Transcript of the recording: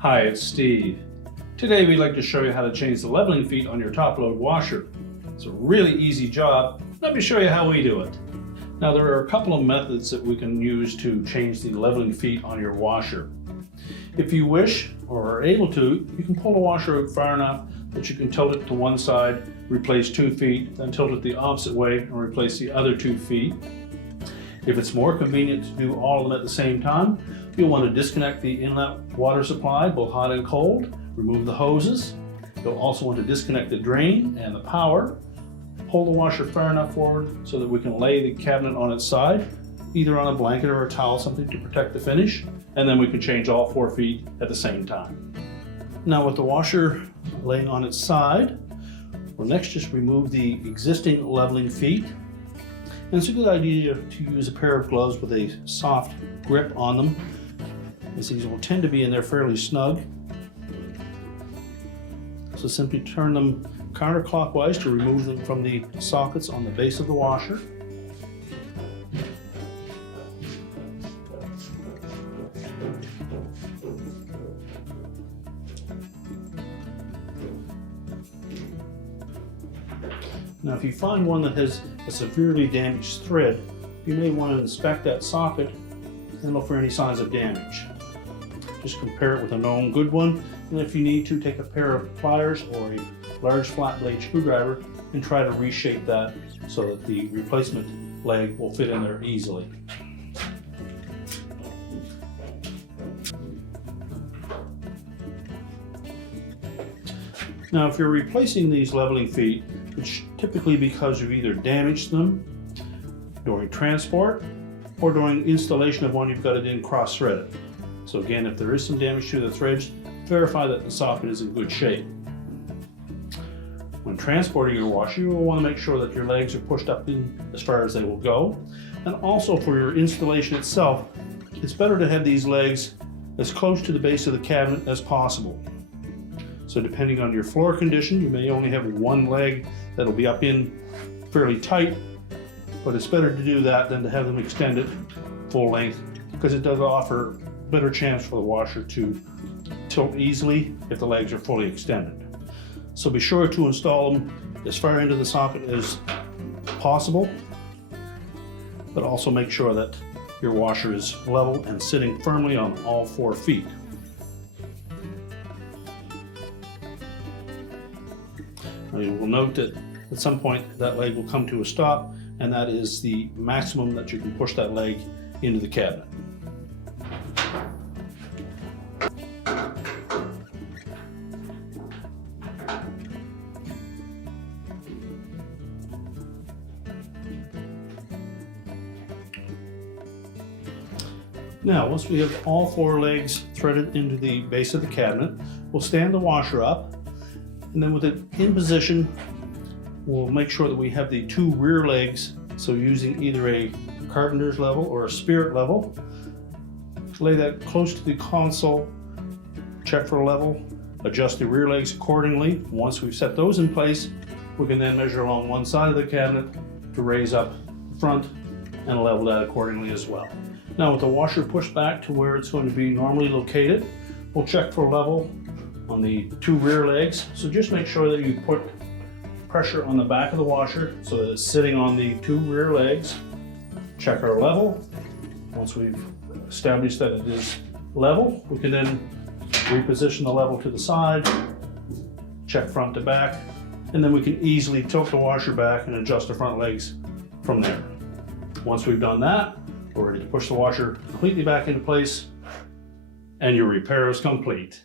Hi, it's Steve. Today we'd like to show you how to change the leveling feet on your top load washer. It's a really easy job. Let me show you how we do it. Now there are a couple of methods that we can use to change the leveling feet on your washer. If you wish or are able to, you can pull the washer out far enough that you can tilt it to one side, replace 2 feet, then tilt it the opposite way and replace the other 2 feet. If it's more convenient to do all of them at the same time, you'll want to disconnect the inlet water supply, both hot and cold, remove the hoses. You'll also want to disconnect the drain and the power. Pull the washer far enough forward so that we can lay the cabinet on its side, either on a blanket or a towel, something to protect the finish, and then we can change all 4 feet at the same time. Now with the washer laying on its side, we'll next just remove the existing leveling feet. And it's a good idea to use a pair of gloves with a soft grip on them, as these will tend to be in there fairly snug. So simply turn them counterclockwise to remove them from the sockets on the base of the washer. Now if you find one that has a severely damaged thread, you may want to inspect that socket and look for any signs of damage. Just compare it with a known good one, and if you need to, take a pair of pliers or a large flat blade screwdriver and try to reshape that so that the replacement leg will fit in there easily. Now if you're replacing these leveling feet, it's typically because you've either damaged them during transport or during installation of one you've got it in cross-threaded. So again, if there is some damage to the threads, verify that the socket is in good shape. When transporting your washer, you will want to make sure that your legs are pushed up in as far as they will go. And also for your installation itself, it's better to have these legs as close to the base of the cabinet as possible. So depending on your floor condition, you may only have one leg that'll be up in fairly tight, but it's better to do that than to have them extended full length, because it does offer a better chance for the washer to tilt easily if the legs are fully extended. So be sure to install them as far into the socket as possible, but also make sure that your washer is level and sitting firmly on all 4 feet. Now you will note that at some point that leg will come to a stop, and that is the maximum that you can push that leg into the cabinet. Now, once we have all 4 legs threaded into the base of the cabinet, we'll stand the washer up, and then with it in position, we'll make sure that we have the 2 rear legs, so using either a carpenter's level or a spirit level. Lay that close to the console, check for level, adjust the rear legs accordingly. Once we've set those in place, we can then measure along one side of the cabinet to raise up the front and level that accordingly as well. Now with the washer pushed back to where it's going to be normally located, we'll check for level on the 2 rear legs. So just make sure that you put pressure on the back of the washer so that it's sitting on the 2 rear legs. Check our level. Once we've established that it is level, we can then reposition the level to the side, check front to back, and then we can easily tilt the washer back and adjust the front legs from there. Once we've done that, we're ready to push the washer completely back into place, and your repair is complete.